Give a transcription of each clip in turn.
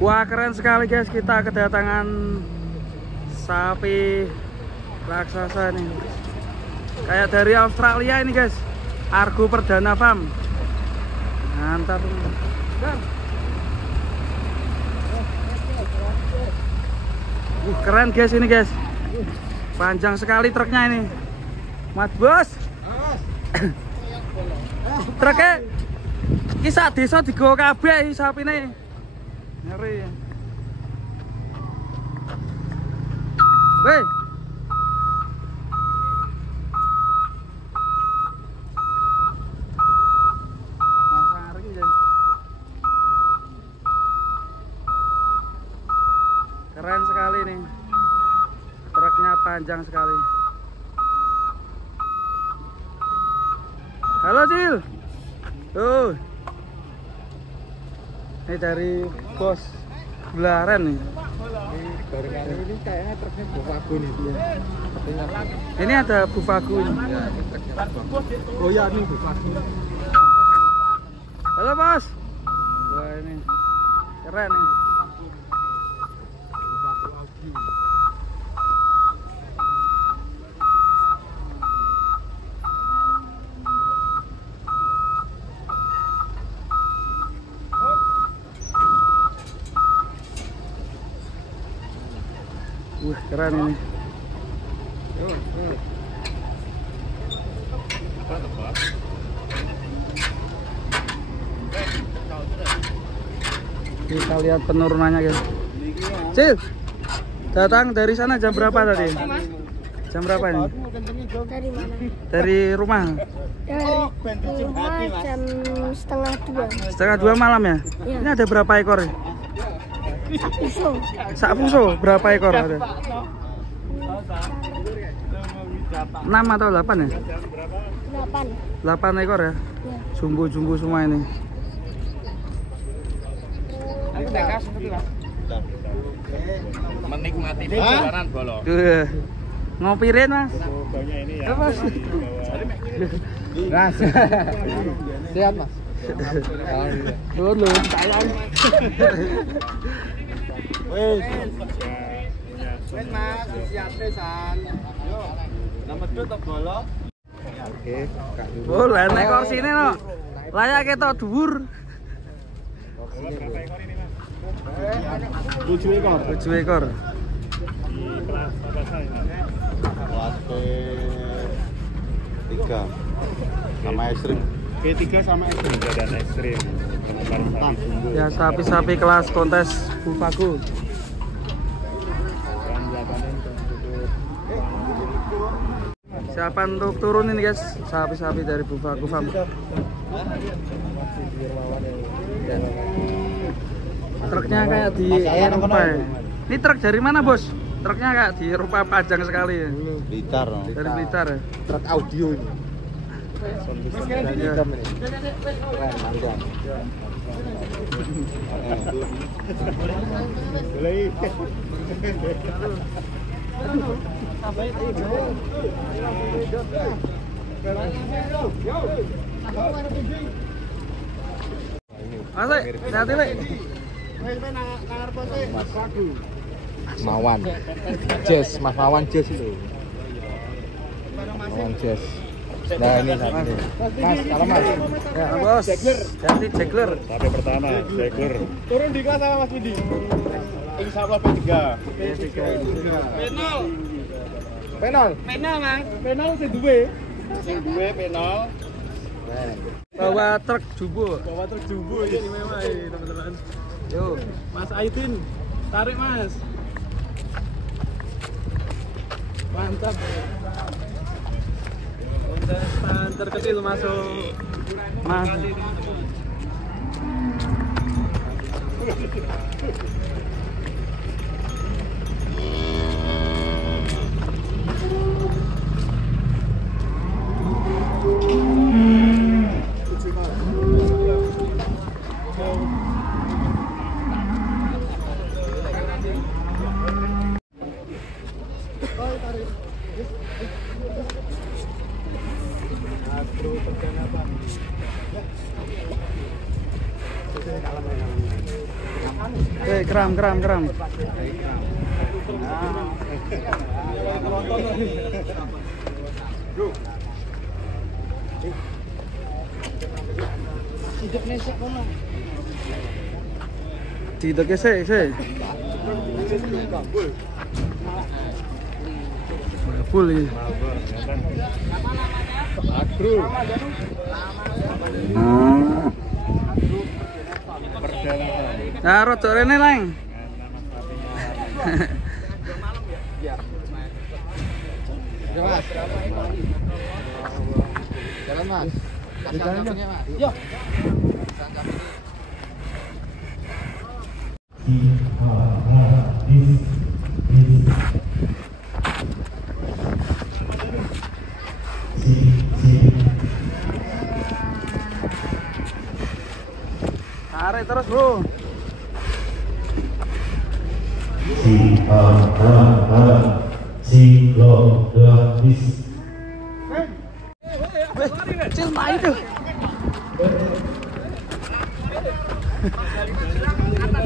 Wah, keren sekali guys, kita kedatangan sapi raksasa nih. Kayak dari Australia ini guys. Argo Perdana Farm. Mantap. Keren guys ini guys. Panjang sekali truknya ini. Mat bos. Truknya kisah desa digo kabeh sapine. Ngeri. Weh. Keren sekali nih. Truknya panjang sekali. Halo Cil. Tuh. Ini dari bos Gularan nih. Ini kayaknya truknya Bufago nih. Ini ada Bufago ini. Oh ya, ini Bufago. Halo bos. Wah ini keren nih. Keren ini. Kita lihat penurunannya guys. Cil, datang dari sana jam berapa tadi? Jam berapa ini? Dari mana? Dari rumah. Dari rumah jam setengah 2. Setengah 2 malam ya? Ya. Ini ada berapa ekor? Puso. Sak puso berapa ekor ada? 6 atau 8 ya? 8. 8 ekor ya? Ya. Jumbo-jumbo semua ini. Menikmati perjalanan bolong. Ngopirin mas. Mas. Siap mas. Dulu sayang. Wes mas, siap pesan. Yo. Nomor 2 tok bolo. Oke, Kak dulu. Oh, lah nek korsine no. Layak ketok dhuwur. Berapa ekor ini mas? 7 ekor. 7 ekor. Di kelas apa saya? Kelas P3 sama ekstrim. P3 sama ekstrim dan ekstrim. Ya sapi-sapi kelas kontes Bufago. Siapa untuk turun ini guys? Sapi-sapi dari Bufago Farm. Truknya kayak di Eropa ya. Ini truk dari mana bos? Truknya kayak di Eropa panjang sekali ya. Blitar. Dari Blitar ya. Truk audio ini. Ya. Masuk, hati-hati Lek. Mas Mawan. Jazz, Mas Mawan Jazz itu. Mawan Jazz. Nah ini satu. Mas, kalau mas. Ya bos. Ganti Jagler. Sampai pertama, Jagler. Turun di kelas sama Mas Widi. Insya Allah P3. Penol. Penol. Penol mas. Penol C2. C2 penol. Bawa truk jumbo. Bawa truk jumbo ini memang teman-teman. Yo, Mas Aidin, tarik mas. Mantap. Kontestan terkecil masuk. Mas. Agro Perdana Farm. Kram. Tidak sih. Full ini. Agro. Perdana. Nah, rodok rene lang. Jalan Mas. Jalan Mas. Yuk. Tarik terus, Bro. Kecil main tuh.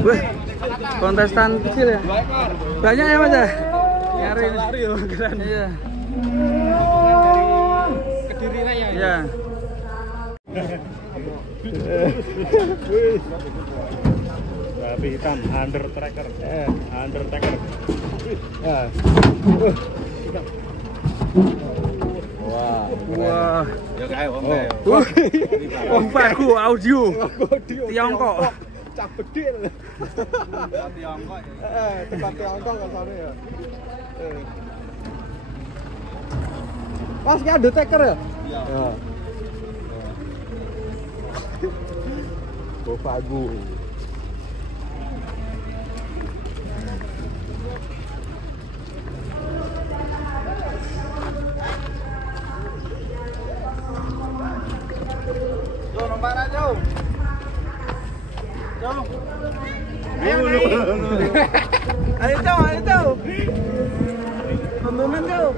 Wih, kontestan kecil ya. Banyak ya Mas ya? Nyari lari ya, keren. Iya. Kediri raya. Iya. Tapi hitam, Undertaker. Wah. Ya kae wong kae. Wong baku audio. Tiongkok. Cak bedil. Tiongkok. Tekan Tiongkok kasane ya. Mas ki Undertaker ya? Iya. Bagu. Ayo Cok. Tontonan Cok.